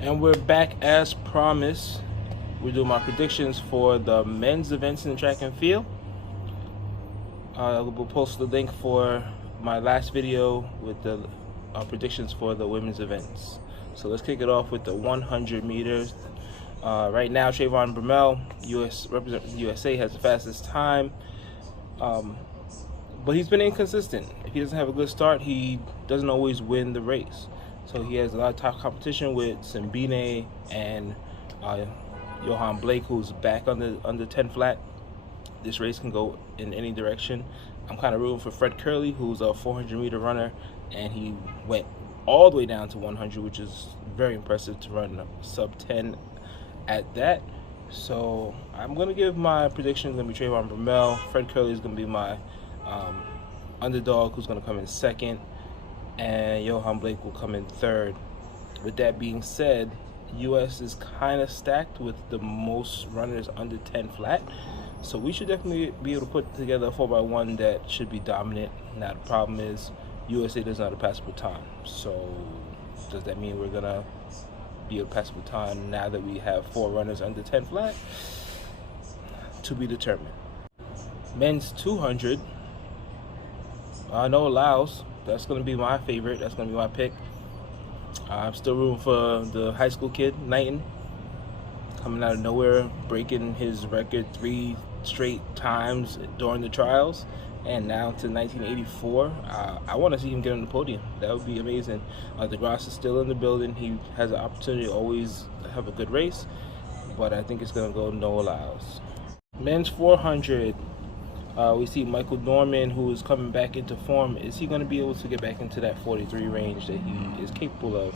And we're back as promised. We're doing my predictions for the men's events in track and field. We'll post the link for my last video with the predictions for the women's events. So let's kick it off with the 100 meters. Right now, Trayvon Bromell, USA, has the fastest time. But he's been inconsistent. If he doesn't have a good start, he doesn't always win the race. So he has a lot of top competition with Simbine and Johan Blake, who's back under 10 flat. This race can go in any direction. I'm kind of rooting for Fred Curley, who's a 400-meter runner, and he went all the way down to 100, which is very impressive to run sub 10 at that. So I'm going to give my predictions going to be Trayvon Bromell. Fred Curley is going to be my underdog, who's going to come in second, and Johan Blake will come in third. With that being said, US is kind of stacked with the most runners under 10 flat, so we should definitely be able to put together a 4x1 that should be dominant. Now the problem is USA doesn't have a pass baton, so does that mean we're gonna be able to pass baton now that we have 4 runners under 10 flat? To be determined. Men's 200, Noah Lyles, that's going to be my favorite. That's going to be my pick. I'm still rooting for the high school kid, Knighton, coming out of nowhere, breaking his record 3 straight times during the trials, and now to 1984. I want to see him get on the podium. That would be amazing. DeGrasse is still in the building. He has an opportunity to always have a good race, but I think it's going to go Noah Lyles. Men's 400. We see Michael Norman, who is coming back into form. Is he going to be able to get back into that 43 range that he is capable of?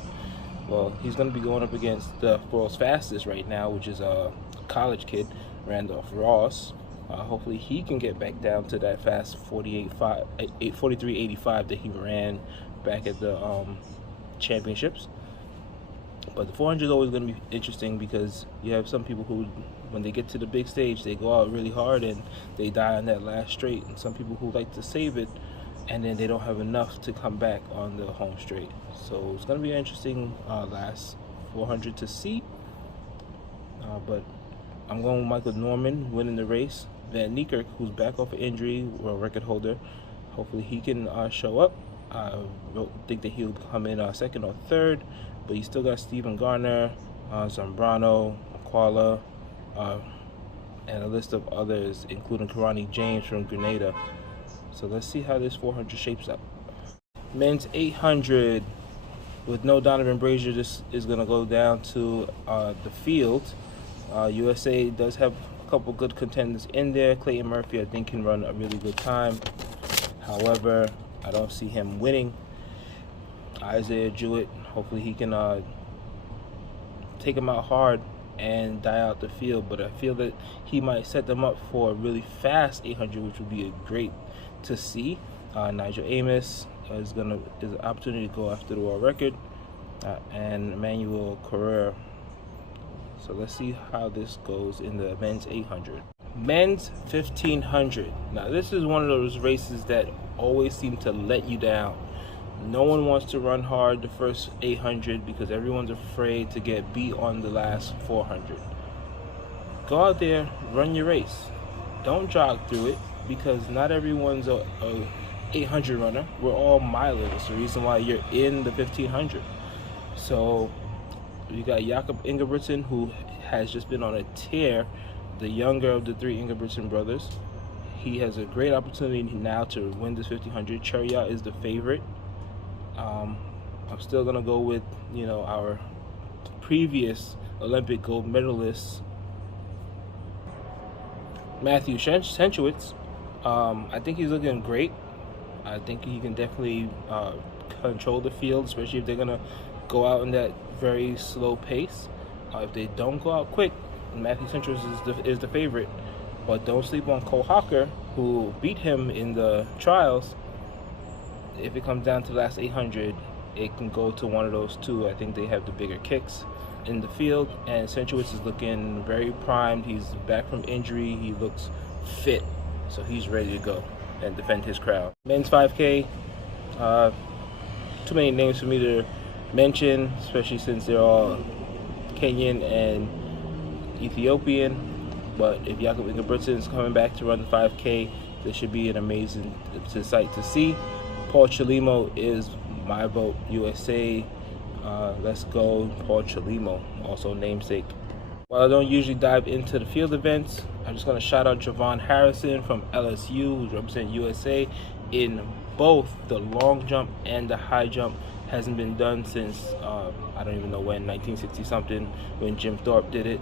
Well, he's going to be going up against the world's fastest right now, which is a college kid, Randolph Ross. Hopefully he can get back down to that fast 43.85 that he ran back at the championships. But the 400 is always going to be interesting because you have some people who, when they get to the big stage, they go out really hard and they die on that last straight. And some people who like to save it, and then they don't have enough to come back on the home straight. So it's going to be an interesting last 400 to see. But I'm going with Michael Norman winning the race. Van Niekerk, who's back off of injury, world record holder, hopefully he can show up. I don't think that he'll come in second or third, but you still got Stephen Garner, Zambrano, Kuala, and a list of others, including Karani James from Grenada. So let's see how this 400 shapes up. Men's 800, with no Donovan Brazier, this is going to go down to the field. USA does have a couple good contenders in there. Clayton Murphy, I think, can run a really good time. However, I don't see him winning. Isaiah Jewett, hopefully he can take him out hard and die out the field, but I feel that he might set them up for a really fast 800, which would be great to see. Nigel Amos is an opportunity to go after the world record, and Emmanuel Carrera. So let's see how this goes in the men's 800. Men's 1500. Now this is one of those races that always seem to let you down. No one wants to run hard the first 800 because everyone's afraid to get beat on the last 400. Go out there, run your race. Don't jog through it because not everyone's a 800 runner. We're all milers. It's the reason why you're in the 1500. So you got Jakob Ingebrigtsen, who has just been on a tear, the younger of the 3 Ingebrigtsen brothers. He has a great opportunity now to win this 1500. Cheruiyot is the favorite. I'm still gonna go with our previous Olympic gold medalist, Matthew Centrowitz. I think he's looking great. I think he can definitely control the field, especially if they're gonna go out in that very slow pace. If they don't go out quick, Matthew Centrowitz is the favorite. But don't sleep on Cole Hawker, who beat him in the trials. If it comes down to the last 800, it can go to one of those two. I think they have the bigger kicks in the field, and Centrowitz is looking very primed. He's back from injury. He looks fit, so he's ready to go and defend his crowd. Men's 5K, too many names for me to mention, especially since they're all Kenyan and Ethiopian. But if Jakob Ingebrigtsen's coming back to run the 5K, this should be an amazing sight to see. Paul Chelimo is my vote. USA, let's go Paul Chelimo, also namesake. While I don't usually dive into the field events, I'm just going to shout out Javon Harrison from LSU, who's representing USA in both the long jump and the high jump. Hasn't been done since, I don't even know when, 1960 something, when Jim Thorpe did it.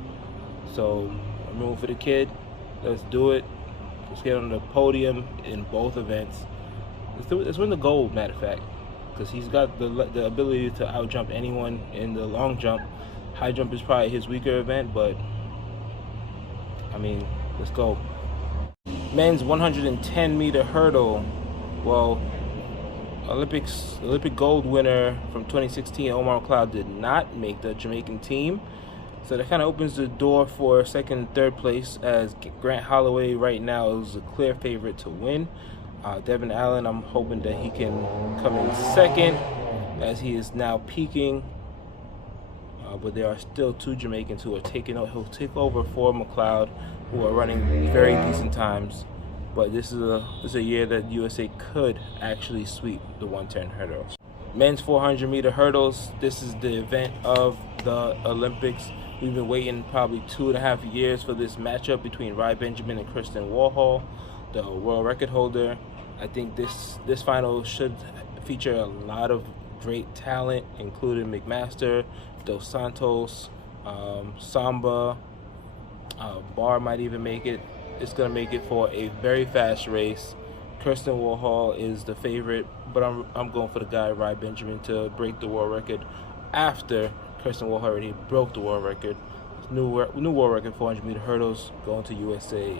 So I'm rooting for the kid. Let's do it. Let's get on the podium in both events. Let's win the gold, matter of fact, because he's got the ability to out jump anyone in the long jump. High jump is probably his weaker event, but I mean, let's go. Men's 110-meter hurdle. Well, Olympic gold winner from 2016, Omar Cloud, did not make the Jamaican team. So that kind of opens the door for second and third place, as Grant Holloway right now is a clear favorite to win. Devin Allen, I'm hoping that he can come in second, as he is now peaking. But there are still two Jamaicans who are he'll take over for McLeod, who are running very decent times. But this is a year that USA could actually sweep the 110 hurdles. Men's 400-meter hurdles. This is the event of the Olympics. We've been waiting probably 2.5 years for this matchup between Rai Benjamin and Kristen Warhol, the world record holder. I think this final should feature a lot of great talent, including McMaster, Dos Santos, Samba, Barr might even make it. It's going to make it for a very fast race. Kristen Warhol is the favorite, but I'm going for the guy, Rai Benjamin, to break the world record after Kristen Warhol already broke the world record. New world record 400-meter hurdles going to USA.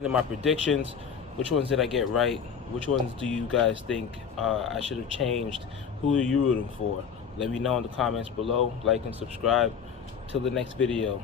And my predictions, which ones did I get right? Which ones do you guys think I should have changed? Who are you rooting for? Let me know in the comments below. Like and subscribe. Till the next video.